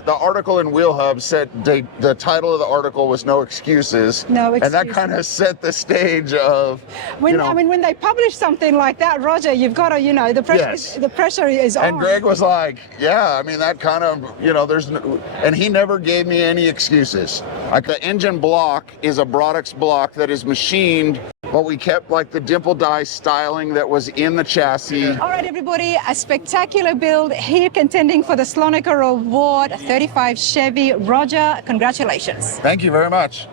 The article in Wheel Hub said the title of the article was "No Excuses," No excuses. and that kind of set the stage of. When when they publish something like that, Roger, you've got to, the pressure. Yes. The pressure is on. And Greg was like, "Yeah, I mean that kind of, there's," and he never gave me any excuses. Like the engine block is a Brodex block that is machined. But we kept like the dimple die styling that was in the chassis. All right, everybody, a spectacular build here contending for the Slonaker Award, 35 Chevy. Roger, congratulations. Thank you very much.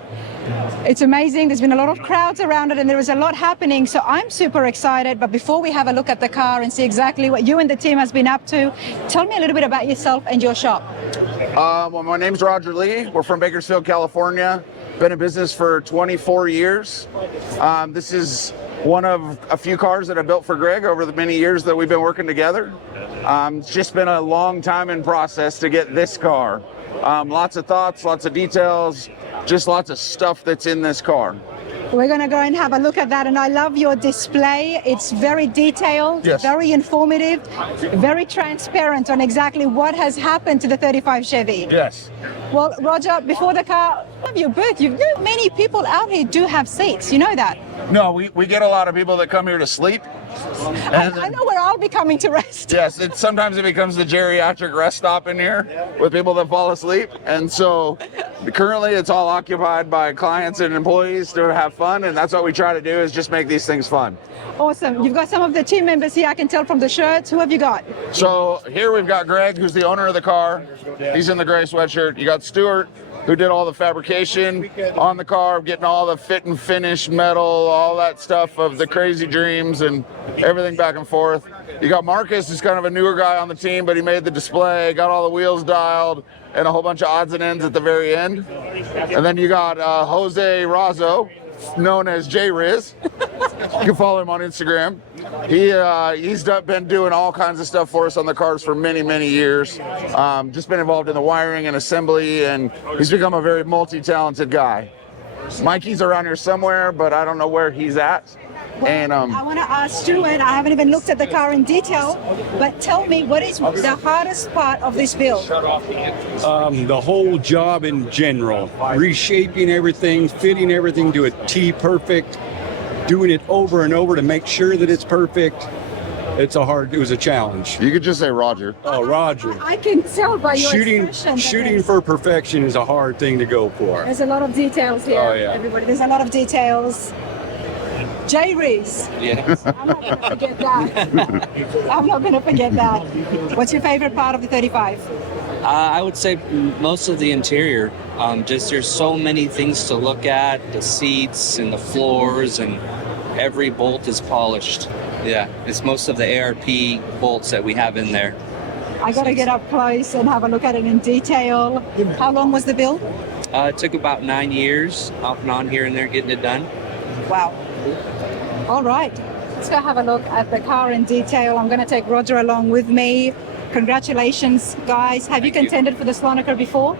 It's amazing. There's been a lot of crowds around it and there is a lot happening. So I'm super excited. But before we have a look at the car and see exactly what you and the team has been up to, tell me a little bit about yourself and your shop. Well, my name's Roger Lee. We're from Bakersfield, California. Been in business for 24 years. This is one of a few cars that I built for Greg over the many years that we've been working together. It's just been a long time in process to get this car. Lots of thoughts, lots of details, just lots of stuff that's in this car. We're going to go and have a look at that, and I love your display. It's very detailed, yes. Very informative, very transparent on exactly what has happened to the 35 Chevy. Yes. Well, Roger, before the car, of your booth, many people out here do have seats, you know that? No, we get a lot of people that come here to sleep. I know where I'll be coming to rest. Yes, sometimes it becomes the geriatric rest stop in here with people that fall asleep. And so currently it's all occupied by clients and employees to have fun. And that's what we try to do, is just make these things fun. Awesome. You've got some of the team members here. I can tell from the shirts. Who have you got? So here we've got Greg, who's the owner of the car. He's in the gray sweatshirt. You got Stuart, who did all the fabrication on the car, getting all the fit and finish metal, all that stuff of the crazy dreams and everything back and forth. You got Marcus, who's kind of a newer guy on the team, but he made the display, got all the wheels dialed, and a whole bunch of odds and ends at the very end. And then you got Jose Razzo, known as J-Riz. You can follow him on Instagram. He's been doing all kinds of stuff for us on the cars for many, many years. Just been involved in the wiring and assembly, and he's become a very multi-talented guy. Mikey's around here somewhere, but I don't know where he's at. Well, and I want to ask Stuart, I haven't even looked at the car in detail, but tell me, what is the hardest part of this build? The whole job in general, reshaping everything, fitting everything to a T perfect, doing it over and over to make sure that it's perfect. It was a challenge. You could just say Roger. Oh, Roger. I can tell by your expression. Shooting for perfection is a hard thing to go for. There's a lot of details here, everybody. There's a lot of details. J-Riz. Yes. I'm not going to forget that. I'm not going to forget that. What's your favorite part of the 35? I would say most of the interior. There's so many things to look at, the seats and the floors, and every bolt is polished. Yeah, it's most of the ARP bolts that we have in there. I got to get up close and have a look at it in detail. How long was the build? It took about 9 years, off and on here and there, getting it done. Wow. All right, let's go have a look at the car in detail. I'm going to take Roger along with me. Congratulations, guys. Have you contended for the Slonaker before?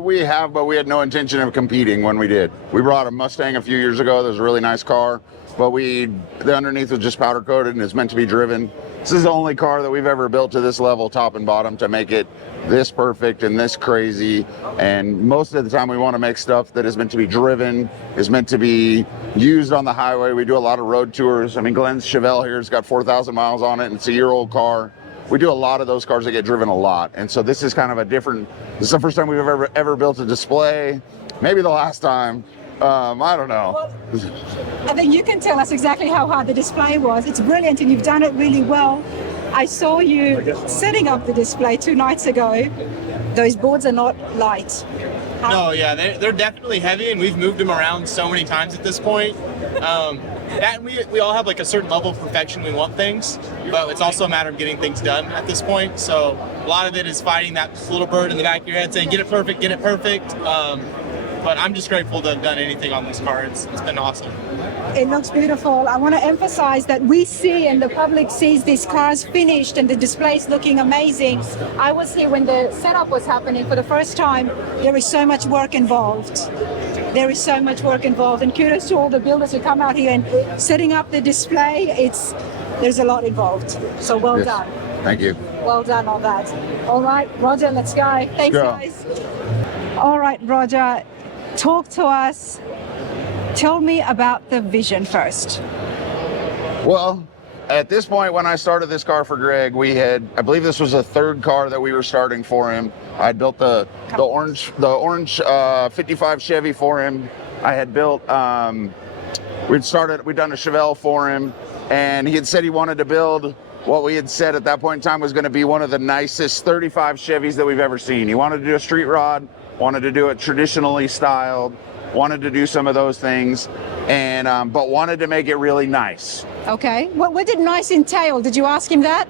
We have, but we had no intention of competing when we did. We brought a Mustang a few years ago. That was a really nice car, but the underneath was just powder coated and it's meant to be driven. This is the only car that we've ever built to this level, top and bottom, to make it this perfect and this crazy. And most of the time we want to make stuff that is meant to be driven, is meant to be used on the highway. We do a lot of road tours. I mean, Glenn's Chevelle here has got 4,000 miles on it, and it's a year-old car. We do a lot of those cars that get driven a lot. And so this is kind of this is the first time we've ever built a display. Maybe the last time. I don't know. Well, I think you can tell us exactly how hard the display was. It's brilliant and you've done it really well. I saw you setting up the display 2 nights ago. Those boards are not light. No, yeah, they're definitely heavy, and we've moved them around so many times at this point. And we all have like a certain level of perfection we want things, but it's also a matter of getting things done at this point. So a lot of it is fighting that little bird in the back of your head saying, get it perfect, get it perfect. But I'm just grateful to have done anything on this car. It's been awesome. It looks beautiful. I want to emphasize that we see and the public sees these cars finished and the displays looking amazing. I was here when the setup was happening for the first time. There is so much work involved. There is so much work involved, and kudos to all the builders who come out here and setting up the display. There's a lot involved. So well done. Thank you. Well done on that. All right, Roger, let's go. Thanks, go. guys. All right, Roger, talk to us. Tell me about the vision first. Well, at this point, when I started this car for Greg, we had, I believe this was the third car that we were starting for him. I built the orange 55 Chevy for him. I had built, we'd done a Chevelle for him, and he had said he wanted to build what we had said at that point in time was going to be one of the nicest 35 Chevys that we've ever seen. He wanted to do a street rod, wanted to do it traditionally styled, wanted to do some of those things, and but wanted to make it really nice. Okay. What did nice entail? Did you ask him that?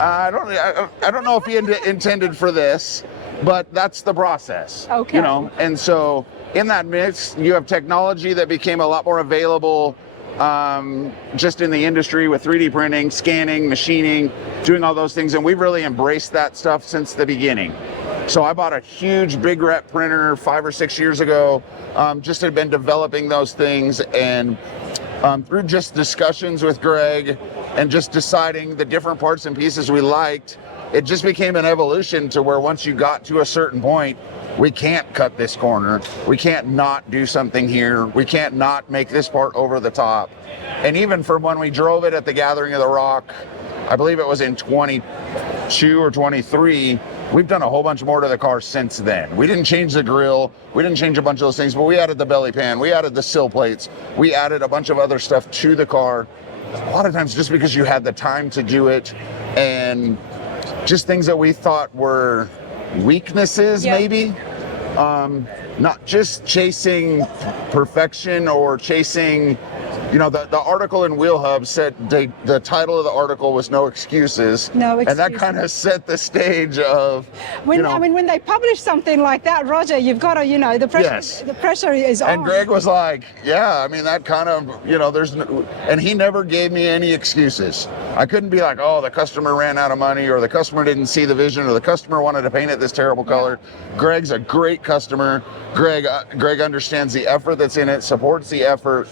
I don't know if he intended for this, but that's the process. Okay. You know, and so in that mix, you have technology that became a lot more available just in the industry with 3D printing, scanning, machining, doing all those things, and we've really embraced that stuff since the beginning. So I bought a huge big rep printer 5 or 6 years ago, just had been developing those things, and through just discussions with Greg and just deciding the different parts and pieces we liked, it just became an evolution to where once you got to a certain point, we can't cut this corner, we can't not do something here, we can't not make this part over the top. And even from when we drove it at the Gathering of the Rock, I believe it was in 22 or 23, we've done a whole bunch more to the car since then. We didn't change the grille, we didn't change a bunch of those things, but we added the belly pan, we added the sill plates, we added a bunch of other stuff to the car. A lot of times just because you had the time to do it, and just things that we thought were weaknesses, maybe. Not just chasing perfection or chasing, you know, the article in Wheel Hub said the title of the article was No Excuses. No excuses. And that kind of set the stage of, When, you know, I mean, when they publish something like that, Roger, you've got to, you know, the pressure, Yes. the pressure is on. and Greg was like, yeah, I mean, that kind of, you know, and he never gave me any excuses. I couldn't be like, oh, the customer ran out of money, or the customer didn't see the vision, or the customer wanted to paint it this terrible color. Greg's a great customer. Greg understands the effort that's in it, supports the effort.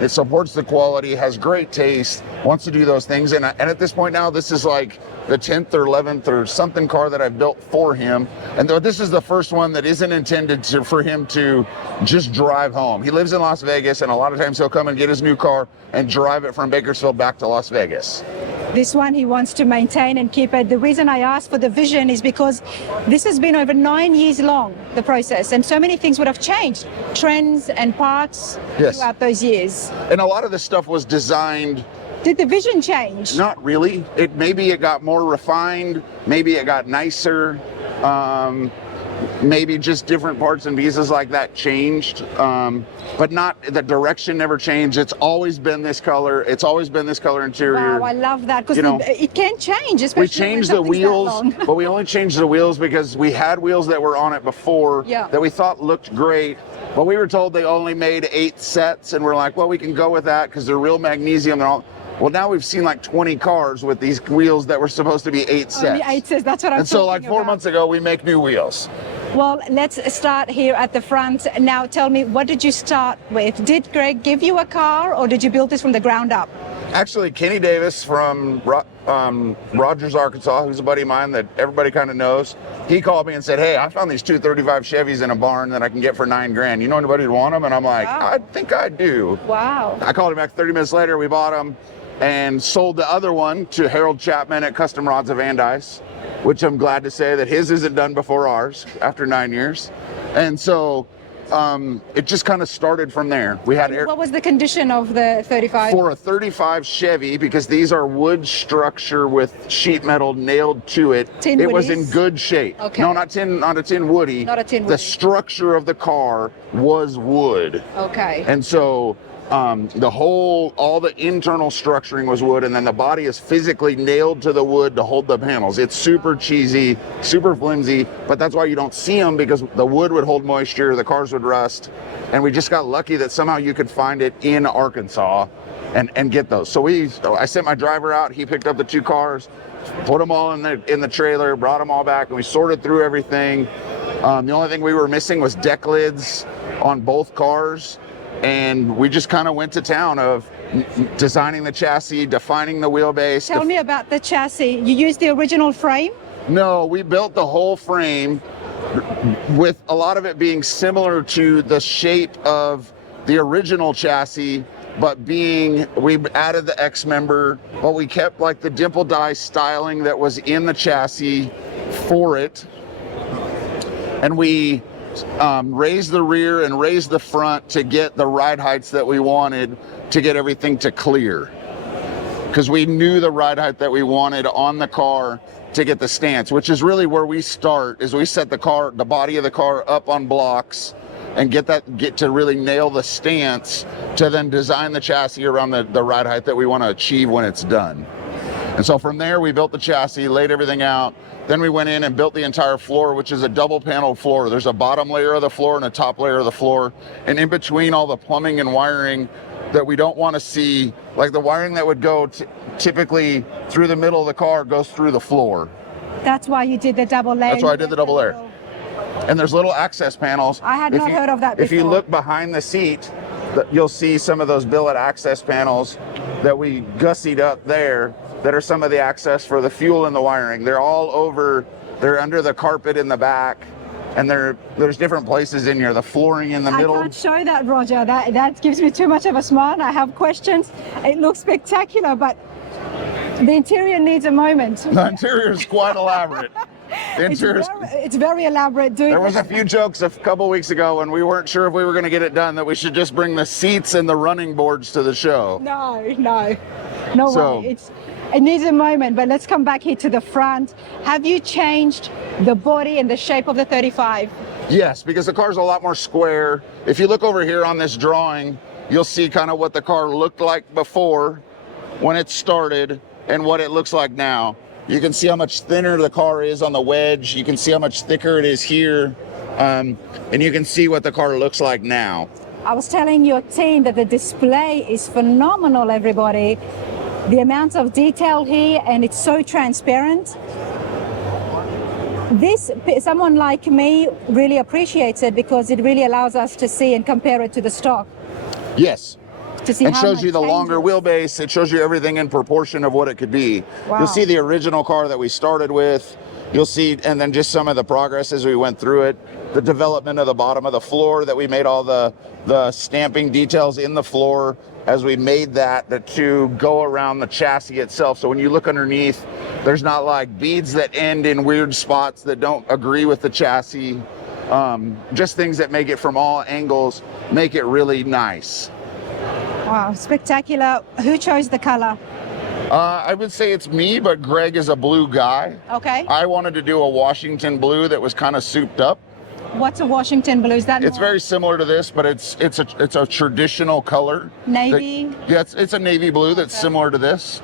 It supports the quality, has great taste, wants to do those things. And at this point now, this is like the 10th or 11th or something car that I've built for him. And this is the first one that isn't intended for him to just drive home. He lives in Las Vegas, and a lot of times he'll come and get his new car and drive it from Bakersfield back to Las Vegas. This one he wants to maintain and keep it. The reason I asked for the vision is because this has been over 9 years long, the process, and so many things would have changed, trends and parts throughout those years. And a lot of this stuff was designed. Did the vision change? Not really. Maybe it got more refined, maybe it got nicer. Maybe just different parts and pieces like that changed, but not, the direction never changed. It's always been this color. It's always been this color interior. Wow, I love that, because You know, it can change, especially we changed the wheels, but we only changed the wheels because we had wheels that were on it before that we thought looked great, but we were told they only made 8 sets, and we're like, well, we can go with that because they're real magnesium. They're all, well, now we've seen like 20 cars with these wheels that were supposed to be 8 sets. Only 8 sets, that's what I'm And so like talking 4 about. months ago, we make new wheels. Well, let's start here at the front. Now tell me, what did you start with? Did Greg give you a car, or did you build this from the ground up? Actually, Kenny Davis from Rogers, Arkansas, who's a buddy of mine that everybody kind of knows, he called me and said, hey, I found these 235 Chevys in a barn that I can get for $9,000. You know anybody who want them? And I'm like, Wow. I think I do. Wow. I called him back 30 minutes later. We bought them and sold the other one to Harold Chapman at Custom Rods of Andice, which I'm glad to say that his isn't done before ours after 9 years. And so it just kind of started from there. We had What was the condition of the 35? for a 35 Chevy, because these are wood structure with sheet metal nailed to it. Tin it was in woodies? good shape. Okay. No, not a tin woody. Not a tin The woody. structure of the car was wood. Okay. And so all the internal structuring was wood, and then the body is physically nailed to the wood to hold the panels. It's super cheesy, super flimsy, but that's why you don't see them, because the wood would hold moisture, the cars would rust, and we just got lucky that somehow you could find it in Arkansas and get those. So I sent my driver out, he picked up the 2 cars, put them all in the trailer, brought them all back, and we sorted through everything. The only thing we were missing was deck lids on both cars. And we just kind of went to town of, designing the chassis, defining the wheelbase. Tell me about the chassis. You used the original frame? No, we built the whole frame with a lot of it being similar to the shape of the original chassis, but we added the X member, but we kept like the dimple die styling that was in the chassis for it. And we raised the rear and raised the front to get the ride heights that we wanted to get everything to clear. Because we knew the ride height that we wanted on the car to get the stance, which is really where we start, is we set the body of the car up on blocks and get to really nail the stance to then design the chassis around the ride height that we want to achieve when it's done. And so from there, we built the chassis, laid everything out. Then we went in and built the entire floor, which is a double paneled floor. There's a bottom layer of the floor and a top layer of the floor. And in between all the plumbing and wiring that we don't want to see, like the wiring that would go typically through the middle of the car goes through the floor. That's why you did the double layer. That's why I did the double layer. And there's little access panels. I had not heard of that before. If you look behind the seat, you'll see some of those billet access panels that we gussied up there that are some of the access for the fuel and the wiring. They're all over, they're under the carpet in the back, and there's different places in here. The flooring in the middle. I can't show that, Roger. That gives me too much of a smile. I have questions. It looks spectacular, but the interior needs a moment. The interior is quite elaborate. The interior it's very elaborate. There was a few jokes a couple weeks ago when we weren't sure if we were going to get it done that we should just bring the seats and the running boards to the show. No way. It needs a moment, but let's come back here to the front. Have you changed the body and the shape of the 35? Yes, because the car's a lot more square. If you look over here on this drawing, you'll see kind of what the car looked like before when it started and what it looks like now. You can see how much thinner the car is on the wedge. You can see how much thicker it is here. And you can see what the car looks like now. I was telling your team that the display is phenomenal, everybody. The amount of detail here, and it's so transparent. Someone like me really appreciates it because it really allows us to see and compare it to the stock. Yes. To see it how shows much you the longer changes. wheelbase. It shows you everything in proportion of what it could be. Wow. You'll see the original car that we started with. You'll see, and then just some of the progress as we went through it. The development of the bottom of the floor, that we made all the stamping details in the floor as we made that to go around the chassis itself. So when you look underneath, there's not like beads that end in weird spots that don't agree with the chassis. Just things that make it from all angles, make it really nice. Wow, spectacular. Who chose the color? I would say it's me, but Greg is a blue guy. Okay. I wanted to do a Washington blue that was kind of souped up. What's a Washington blue? Is that It's more very similar to this, but it's a traditional color. navy? Yeah, it's a navy blue that's similar to this.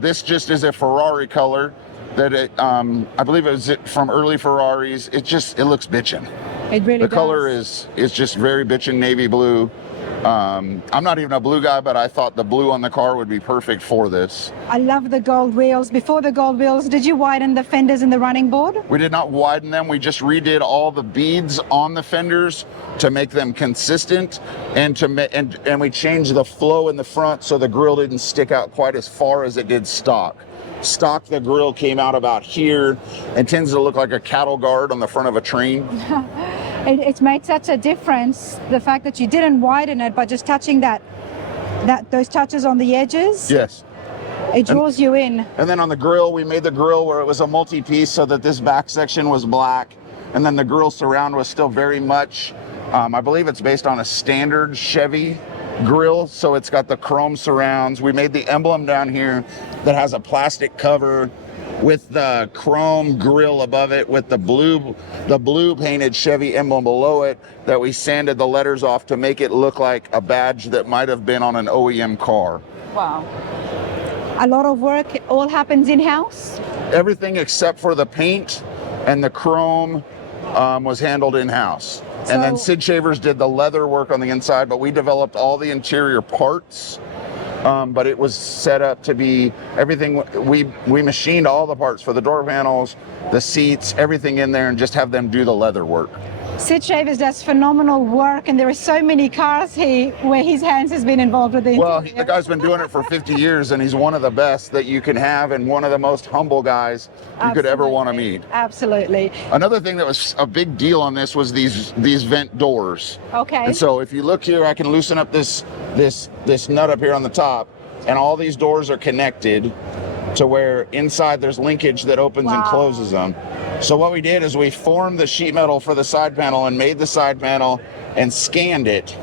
This just is a Ferrari color that I believe it was from early Ferraris. It looks bitchin'. It really The does. color is just very bitchin' navy blue. I'm not even a blue guy, but I thought the blue on the car would be perfect for this. I love the gold wheels. Before the gold wheels, did you widen the fenders in the running board? We did not widen them. We just redid all the beads on the fenders to make them consistent, and we changed the flow in the front so the grille didn't stick out quite as far as it did stock. Stock, the grille came out about here and tends to look like a cattle guard on the front of a train. It's made such a difference, the fact that you didn't widen it, but just touching those touches on the edges. Yes. It draws you in. And then on the grille, we made the grille where it was a multi-piece so that this back section was black, and then the grille surround was still very much, I believe it's based on a standard Chevy grille, so it's got the chrome surrounds. We made the emblem down here that has a plastic cover with the chrome grille above it, with the blue painted Chevy emblem below it, that we sanded the letters off to make it look like a badge that might have been on an OEM car. Wow. A lot of work, all happens in-house? Everything except for the paint and the chrome was handled in-house. And then Sid Shavers did the leather work on the inside, but we developed all the interior parts. But it was set up to be everything. We machined all the parts for the door panels, the seats, everything in there, and just have them do the leather work. Sid Shavers does phenomenal work, and there are so many cars here where his hands has been involved with the Well, interior. the guy's been doing it for 50 years, and he's one of the best that you can have, and one of the most humble guys you could ever want to meet. Absolutely. Another thing that was a big deal on this was these vent doors. Okay. And so if you look here, I can loosen up this nut up here on the top, and all these doors are connected to where inside there's linkage that opens and Wow. closes them. So what we did is we formed the sheet metal for the side panel and made the side panel and scanned it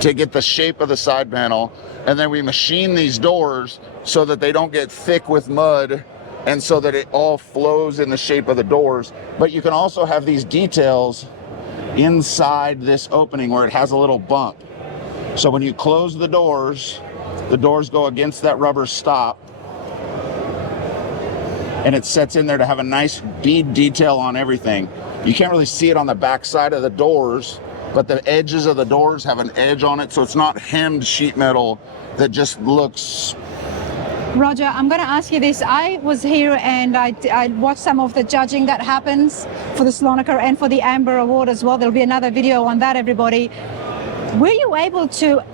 to get the shape of the side panel. And then we machined these doors so that they don't get thick with mud and so that it all flows in the shape of the doors. But you can also have these details inside this opening where it has a little bump. So when you close the doors go against that rubber stop, and it sets in there to have a nice bead detail on everything. You can't really see it on the back side of the doors, but the edges of the doors have an edge on it, so it's not hemmed sheet metal that just looks... Roger, I'm going to ask you this. I was here and I watched some of the judging that happens for the Slonaker and for the Amber Award as well. There'll be another video on that, everybody. Were you able to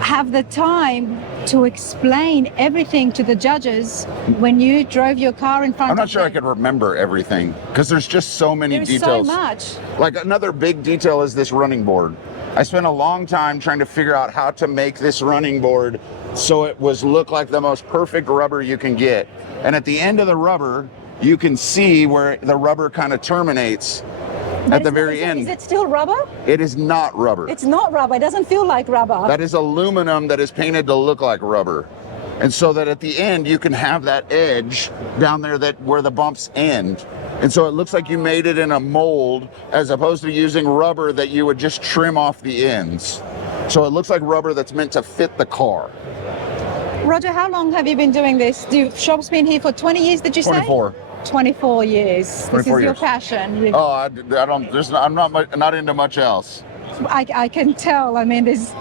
have the time to explain everything to the judges when you drove your car in front I'm of not sure I them? could remember everything, because there's just so many There's details. so much. Like another big detail is this running board. I spent a long time trying to figure out how to make this running board so it look like the most perfect rubber you can get. And at the end of the rubber, you can see where the rubber kind of terminates at the very end. Is it still rubber? It is not rubber. It's not rubber. It doesn't feel like rubber. That is aluminum that is painted to look like rubber. And so that at the end, you can have that edge down there where the bumps end. And so it looks like you made it in a mold as opposed to using rubber that you would just trim off the ends. So it looks like rubber that's meant to fit the car. Roger, how long have you been doing this? Shop's been here for 20 years, did you say? 24. 24 years. This 24 is your years. passion. Oh, I don't. I'm not into much else. I can tell. I mean, it's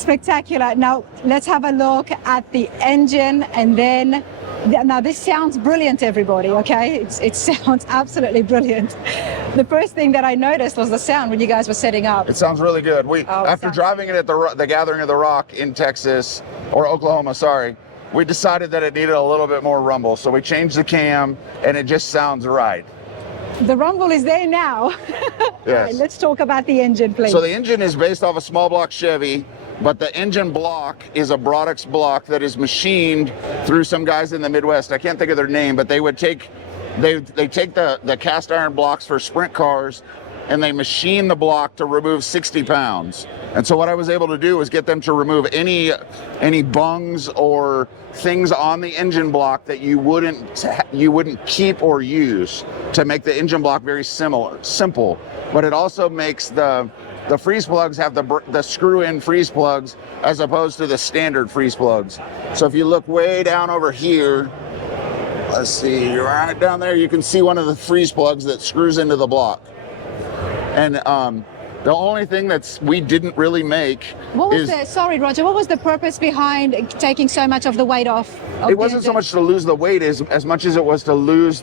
spectacular. Now let's have a look at the engine, and then now this sounds brilliant, everybody. Okay, it sounds absolutely brilliant. The first thing that I noticed was the sound when you guys were setting up. It sounds really good. After sounds driving it at the Gathering of the Rock in Texas or Oklahoma, sorry, we decided that it needed a little bit more rumble, so we changed the cam, and it just sounds right. The rumble is there now. Yes. All right, let's talk about the engine, please. So the engine is based off a small block Chevy, but the engine block is a Broadix block that is machined through some guys in the Midwest. I can't think of their name, but they take the cast iron blocks for sprint cars, and they machine the block to remove 60 pounds. And so what I was able to do was get them to remove any bungs or things on the engine block that you wouldn't keep or use, to make the engine block very simple. But it also makes the freeze plugs have the screw-in freeze plugs as opposed to the standard freeze plugs. So if you look way down over here, let's see, right down there, you can see one of the freeze plugs that screws into the block. And the only thing we didn't really make sorry, Roger, what was the purpose behind taking so much of the weight off? It wasn't so much to lose the weight as much as it was to lose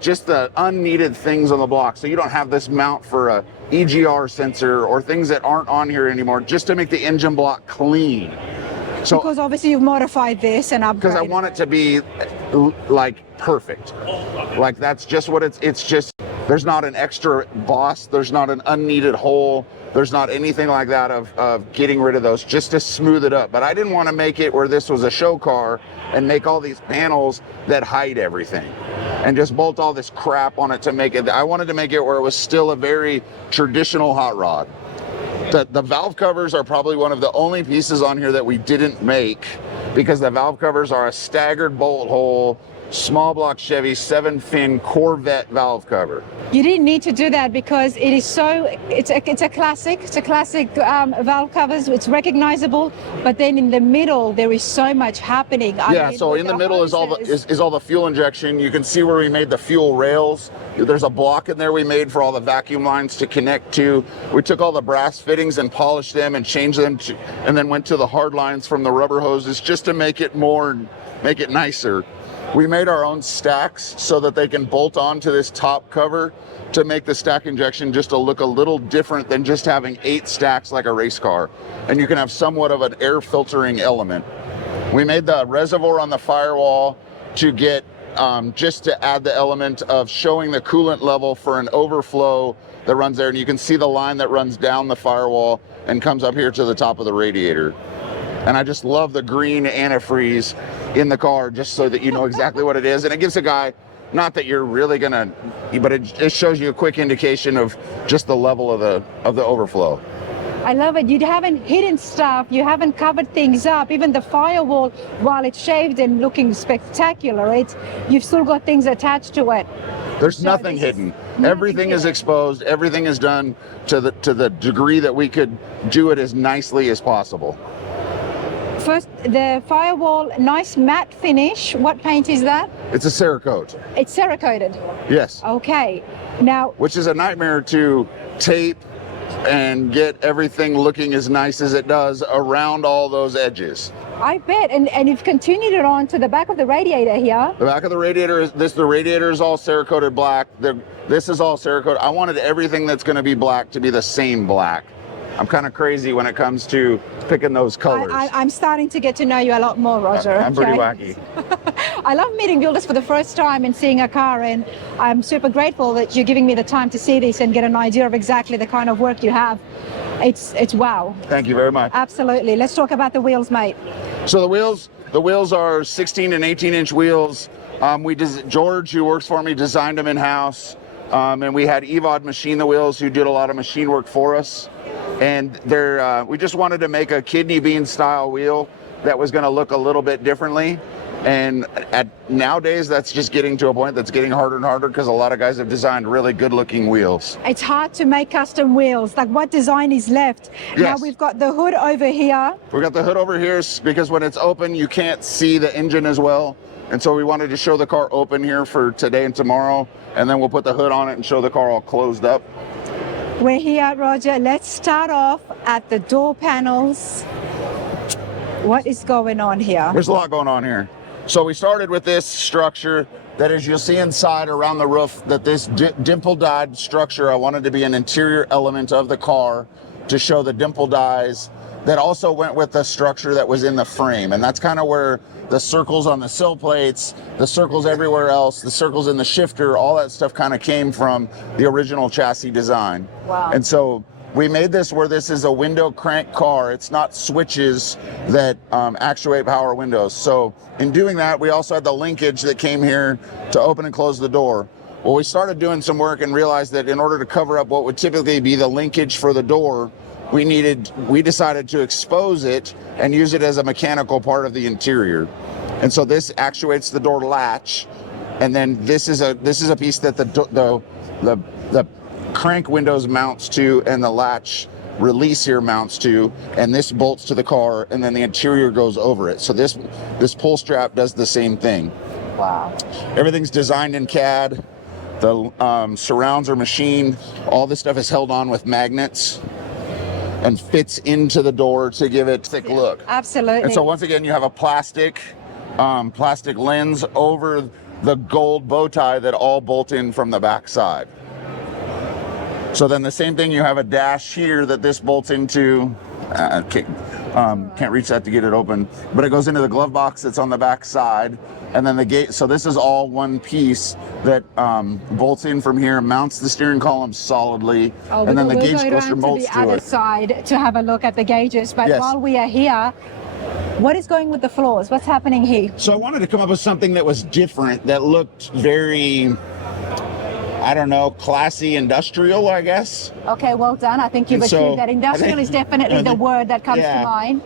just the unneeded things on the block. So you don't have this mount for a EGR sensor or things that aren't on here anymore, just to make the engine block clean. So Because obviously you've modified this and upgraded. because I want it to be like perfect. Like that's just what it's just. There's not an extra boss. There's not an unneeded hole. There's not anything like that of getting rid of those, just to smooth it up. But I didn't want to make it where this was a show car and make all these panels that hide everything and just bolt all this crap on it to make it. I wanted to make it where it was still a very traditional hot rod. The valve covers are probably one of the only pieces on here that we didn't make, because the valve covers are a staggered bolt hole, small block Chevy 7-fin Corvette valve cover. You didn't need to do that because it's a classic. It's a classic valve covers. It's recognizable, but then in the middle there is so much happening. So in the middle is all the fuel injection. You can see where we made the fuel rails. There's a block in there we made for all the vacuum lines to connect to. We took all the brass fittings and polished them and changed them and then went to the hard lines from the rubber hoses just to make it nicer. We made our own stacks so that they can bolt onto this top cover to make the stack injection just to look a little different than just having 8 stacks like a race car. And you can have somewhat of an air filtering element. We made the reservoir on the firewall to get just to add the element of showing the coolant level for an overflow that runs there. And you can see the line that runs down the firewall and comes up here to the top of the radiator. And I just love the green antifreeze in the car just so that you know exactly what it is. And it gives a guy, not that you're really gonna, but it shows you a quick indication of just the level of the overflow. I love it. You haven't hidden stuff. You haven't covered things up. Even the firewall, while it's shaved and looking spectacular, you've still got things attached to it. There's nothing hidden. Everything is exposed. Everything is done to the degree that we could do it as nicely as possible. First, the firewall, nice matte finish. What paint is that? It's a Cerakote. It's Cerakoted. Yes. Okay. Now, which is a nightmare to tape and get everything looking as nice as it does around all those edges. I bet, and you've continued it on to the back of the radiator here. The back of the radiator the radiator is all Cerakoted black. This is all Cerakoted. I wanted everything that's going to be black to be the same black. I'm kind of crazy when it comes to picking those colors. I'm starting to get to know you a lot more, Roger. I'm pretty wacky. I love meeting builders for the first time and seeing a car, and I'm super grateful that you're giving me the time to see this and get an idea of exactly the kind of work you have. It's wow. Thank you very much. Absolutely. Let's talk about the wheels, mate. So the wheels are 16 and 18-inch wheels. George, who works for me, designed them in-house. And we had Evod machine the wheels, who did a lot of machine work for us. And we just wanted to make a kidney bean style wheel that was going to look a little bit differently. And nowadays, that's just getting to a point that's getting harder and harder because a lot of guys have designed really good looking wheels. It's hard to make custom wheels. Like, what design is left? Yes. Now we've got the hood over here. We've got the hood over here because when it's open, you can't see the engine as well. And so we wanted to show the car open here for today and tomorrow. And then we'll put the hood on it and show the car all closed up. We're here, Roger. Let's start off at the door panels. What is going on here? There's a lot going on here. So we started with this structure that, as you'll see inside around the roof, that this dimple dyed structure, I wanted to be an interior element of the car to show the dimple dyes that also went with the structure that was in the frame. And that's kind of where the circles on the sill plates, the circles everywhere else, the circles in the shifter, all that stuff kind of came from the original chassis design. Wow. And so we made this where this is a window crank car. It's not switches that actuate power windows. So in doing that, we also had the linkage that came here to open and close the door. Well, we started doing some work and realized that in order to cover up what would typically be the linkage for the door, we decided to expose it and use it as a mechanical part of the interior. And so this actuates the door latch, and then this is a piece that the crank windows mounts to, and the latch release here mounts to, and this bolts to the car, and then the interior goes over it. So this pull strap does the same thing. Wow. Everything's designed in CAD. The surrounds are machined. All this stuff is held on with magnets and fits into the door to give it a thick look. Absolutely. And so once again, you have a plastic lens over the gold bow tie that all bolt in from the back side. So then the same thing, you have a dash here that this bolts into. Can't reach that to get it open, but it goes into the glove box that's on the back side. And then the gate, so this is all one piece that bolts in from here, mounts the steering column solidly, and then the gauge cluster bolts to it. We'll go to the other side to have a look at the gauges, but Yes. while we are here, what is going with the floors? What's happening here? So I wanted to come up with something that was different, that looked very, I don't know, classy industrial, I guess. Okay, well done. I think you've And so, achieved that. Industrial is definitely the word that comes to mind.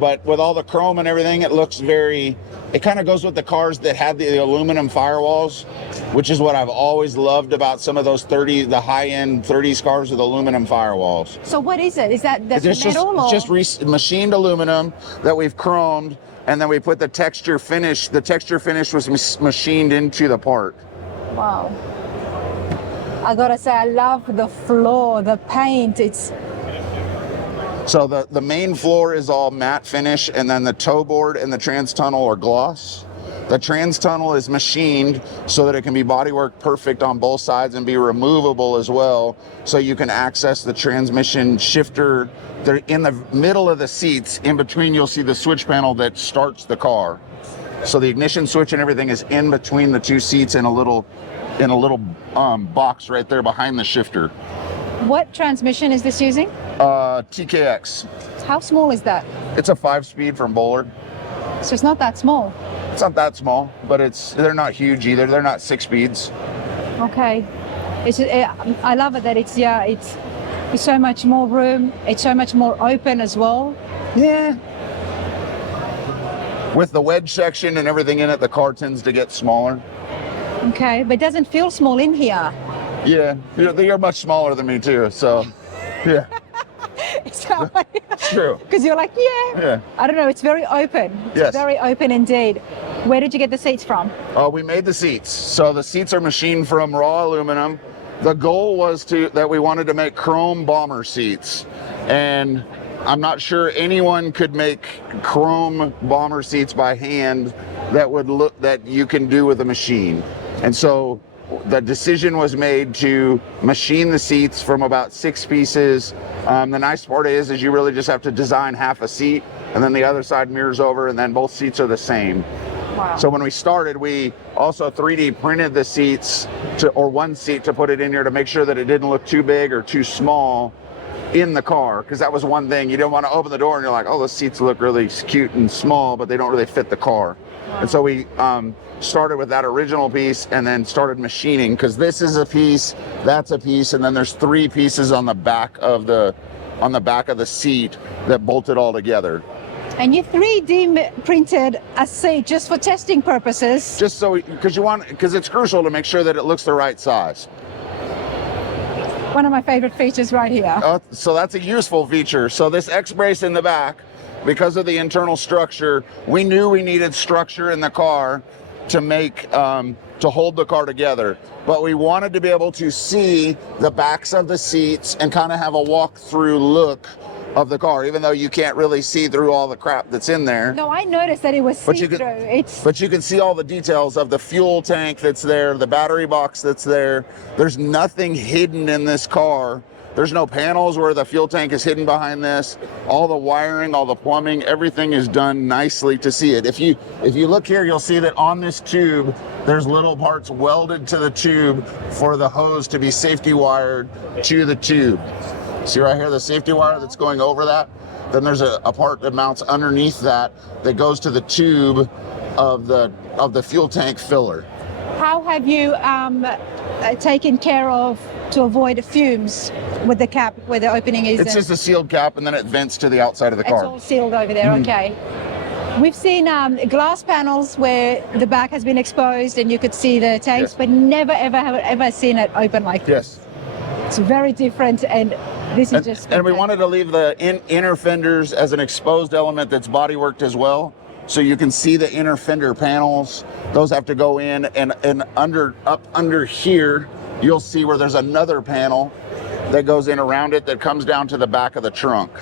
But with all the chrome and everything, it looks very, it kind of goes with the cars that had the aluminum firewalls, which is what I've always loved about some of those the high-end 30s cars with aluminum firewalls. So what is it? Is that It's metal? just machined aluminum that we've chromed, and then we put the texture finish. The texture finish was machined into the part. Wow. I gotta say, I love the floor, the paint. So the main floor is all matte finish, and then the toe board and the trans tunnel are gloss. The trans tunnel is machined so that it can be bodywork perfect on both sides and be removable as well. So you can access the transmission shifter. They're in the middle of the seats. In between, you'll see the switch panel that starts the car. So the ignition switch and everything is in between the two seats in a little box right there behind the shifter. What transmission is this using? TKX. How small is that? It's a 5-speed from Bullard. So it's not that small. It's not that small, but they're not huge either. They're not 6 speeds. Okay. I love it that it's so much more room. It's so much more open as well. Yeah. With the wedge section and everything in it, the car tends to get smaller. Okay, but it doesn't feel small in here. Yeah, you're much smaller than me too, so yeah. It's true. Because you're like, yeah. I don't know, it's very open. Yes. It's very open indeed. Where did you get the seats from? We made the seats. So the seats are machined from raw aluminum. The goal was that we wanted to make chrome bomber seats. And I'm not sure anyone could make chrome bomber seats by hand that you can do with a machine. And so the decision was made to machine the seats from about 6 pieces. The nice part is you really just have to design half a seat, and then the other side mirrors over, and then both seats are the same. Wow. So when we started, we also 3D printed the seats or one seat to put it in here to make sure that it didn't look too big or too small in the car, because that was one thing. You didn't want to open the door and you're like, oh, the seats look really cute and small, but they don't really fit the car. Wow. And so we started with that original piece and then started machining, because this is a piece, that's a piece, and then there's 3 pieces on the back of the seat that bolt it all together. And you 3D printed a seat just for testing purposes. Just so, because it's crucial to make sure that it looks the right size. One of my favorite features right here. So that's a useful feature. So this X brace in the back, because of the internal structure, we knew we needed structure in the car to make to hold the car together, but we wanted to be able to see the backs of the seats and kind of have a walk-through look of the car, even though you can't really see through all the crap that's in there. No, I noticed that it was see-through. But you can see all the details of the fuel tank that's there, the battery box that's there. There's nothing hidden in this car. There's no panels where the fuel tank is hidden behind this. All the wiring, all the plumbing, everything is done nicely to see it. If you look here, you'll see that on this tube, there's little parts welded to the tube for the hose to be safety wired to the tube. See right here, the safety wire that's going over that? Then there's a part that mounts underneath that goes to the tube of the fuel tank filler. How have you taken care of to avoid fumes with the cap where the opening is? It's just a sealed cap, and then it vents to the outside of the car. It's all sealed over there, okay. We've seen glass panels where the back has been exposed and you could see the tanks, yes. But never ever seen it open like this. Yes. It's very different, and this is just... And we wanted to leave the inner fenders as an exposed element that's bodyworked as well. So you can see the inner fender panels. Those have to go in, and up under here, you'll see where there's another panel that goes in around it that comes down to the back of the trunk.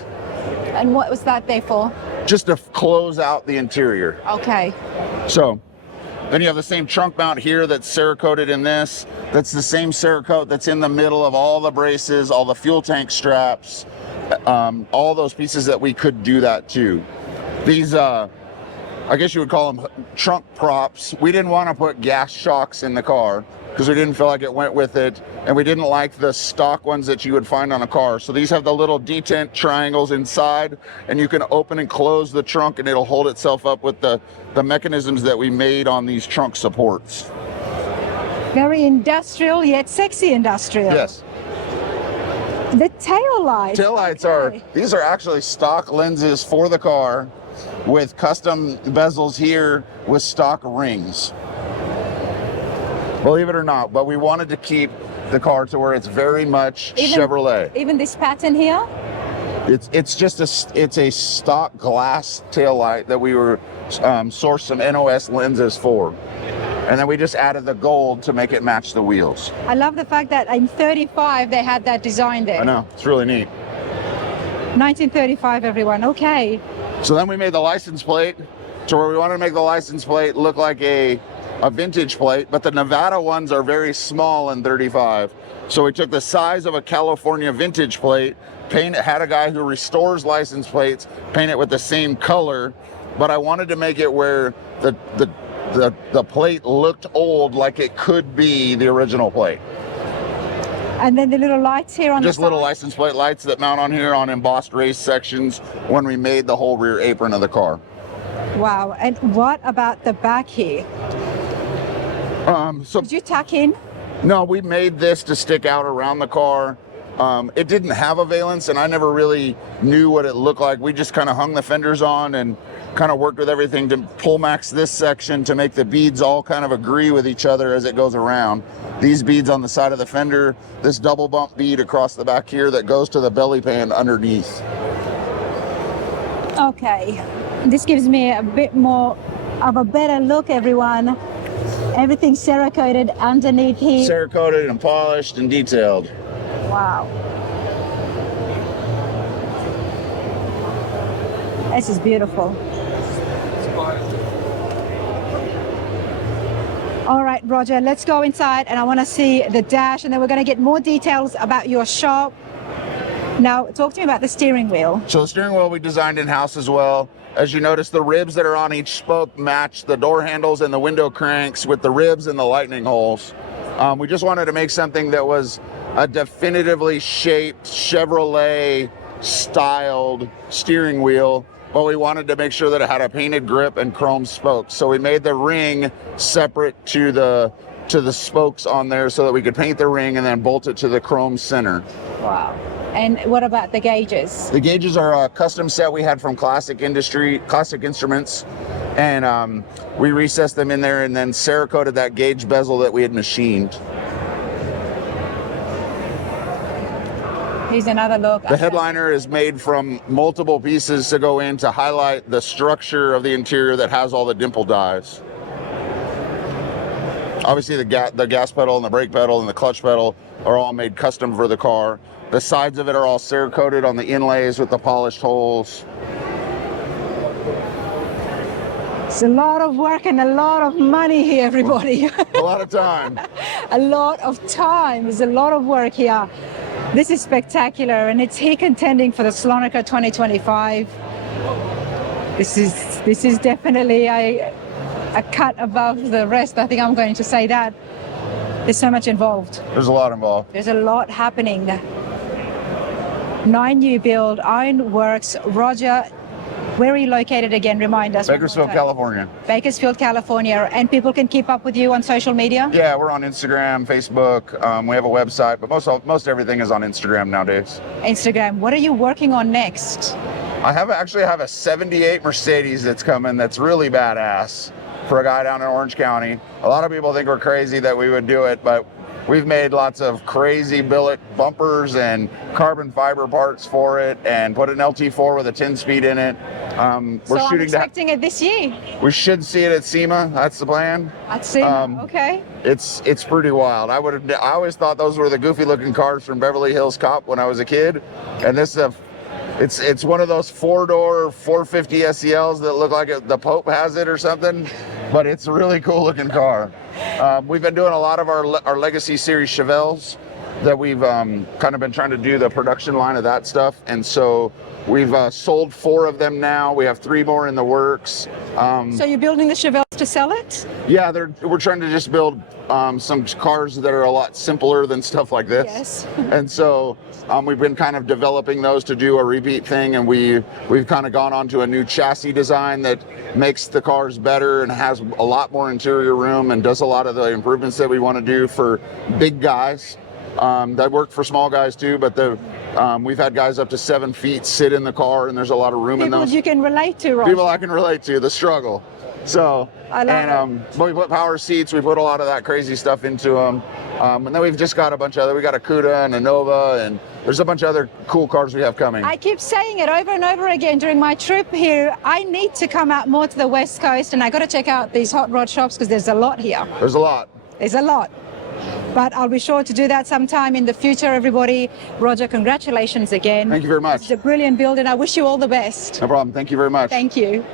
And what was that there for? Just to close out the interior. Okay. So then you have the same trunk mount here that's Cerakoted in this. That's the same Cerakote that's in the middle of all the braces, all the fuel tank straps, all those pieces that we could do that to. These, I guess you would call them trunk props. We didn't want to put gas shocks in the car because we didn't feel like it went with it, and we didn't like the stock ones that you would find on a car. So these have the little detent triangles inside, and you can open and close the trunk and it'll hold itself up with the mechanisms that we made on these trunk supports. Very industrial, yet sexy industrial. Yes. The tail lights. Tail lights these are actually stock lenses for the car with custom bezels here with stock rings. Believe it or not, but we wanted to keep the car to where it's very much Chevrolet. Even this pattern here? It's just a stock glass tail light that we were sourced some NOS lenses for. And then we just added the gold to make it match the wheels. I love the fact that in 35 they had that design there. I know, it's really neat. 1935, everyone, okay. So then we made the license plate, to where we wanted to make the license plate look like a vintage plate, but the Nevada ones are very small in 35. So we took the size of a California vintage plate, had a guy who restores license plates, paint it with the same color, but I wanted to make it where the plate looked old, like it could be the original plate. And then the little lights here on Just the little side. license plate lights that mount on here on embossed race sections when we made the whole rear apron of the car. Wow. And what about the back here? So Did you tuck in? no, we made this to stick out around the car. It didn't have a valence, and I never really knew what it looked like. We just kind of hung the fenders on and kind of worked with everything to pull max this section to make the beads all kind of agree with each other as it goes around. These beads on the side of the fender, this double bump bead across the back here that goes to the belly pan underneath. Okay. This gives me a bit more of a better look, everyone. Everything's Cerakoted underneath here. Cerakoted and polished and detailed. Wow. This is beautiful. All right, Roger, let's go inside and I want to see the dash, and then we're going to get more details about your shop. Now, talk to me about the steering wheel. So the steering wheel we designed in-house as well. As you notice, the ribs that are on each spoke match the door handles and the window cranks with the ribs and the lightning holes. We just wanted to make something that was a definitively shaped Chevrolet styled steering wheel, but we wanted to make sure that it had a painted grip and chrome spokes. So we made the ring separate to the spokes on there so that we could paint the ring and then bolt it to the chrome center. Wow. And what about the gauges? The gauges are a custom set we had from Classic Instruments, and we recessed them in there and then Cerakoted that gauge bezel that we had machined. Here's another look. The headliner is made from multiple pieces to go in to highlight the structure of the interior that has all the dimple dies. Obviously the gas pedal and the brake pedal and the clutch pedal are all made custom for the car. The sides of it are all Cerakoted on the inlays with the polished holes. It's a lot of work and a lot of money here, everybody. A lot of time. A lot of time. There's a lot of work here. This is spectacular, and it's here contending for the Slonaker 2025. This is definitely a cut above the rest. I think I'm going to say that. There's so much involved. There's a lot involved. There's a lot happening. 9 new build, Ironworks, Roger. Where are you located again? Remind us. Bakersfield, California. Bakersfield, California. And people can keep up with you on social media? Yeah, we're on Instagram, Facebook. We have a website, but most everything is on Instagram nowadays. Instagram. What are you working on next? I actually have a 78 Mercedes that's coming that's really badass for a guy down in Orange County. A lot of people think we're crazy that we would do it, but we've made lots of crazy billet bumpers and carbon fiber parts for it and put an LT4 with a 10-speed in it. I'm expecting it this year. We should see it at SEMA. That's the plan. At SEMA, okay. It's pretty wild. I always thought those were the goofy looking cars from Beverly Hills Cop when I was a kid, and this it's one of those 4-door 450 SELs that look like the Pope has it or something, but it's a really cool looking car. We've been doing a lot of our Legacy Series Chevelles that we've kind of been trying to do the production line of that stuff, and so we've sold 4 of them now. We have 3 more in the works. So you're building the Chevelles to sell it? Yeah, we're trying to just build some cars that are a lot simpler than stuff like this. Yes. And so we've been kind of developing those to do a repeat thing, and we've kind of gone on to a new chassis design that makes the cars better and has a lot more interior room and does a lot of the improvements that we want to do for big guys. That work for small guys too, but we've had guys up to 7 feet sit in the car, and there's a lot of room in those. People you can relate to, Roger. People I can relate to, the struggle. So, I love it. But we put power seats, we put a lot of that crazy stuff into them. And then we've just got a bunch of other, we got a Cuda and a Nova, and there's a bunch of other cool cars we have coming. I keep saying it over and over again during my trip here. I need to come out more to the West Coast, and I got to check out these hot rod shops because there's a lot here. There's a lot. There's a lot. But I'll be sure to do that sometime in the future, everybody. Roger, congratulations again. Thank you very much. It's a brilliant build, and I wish you all the best. No problem. Thank you very much. Thank you.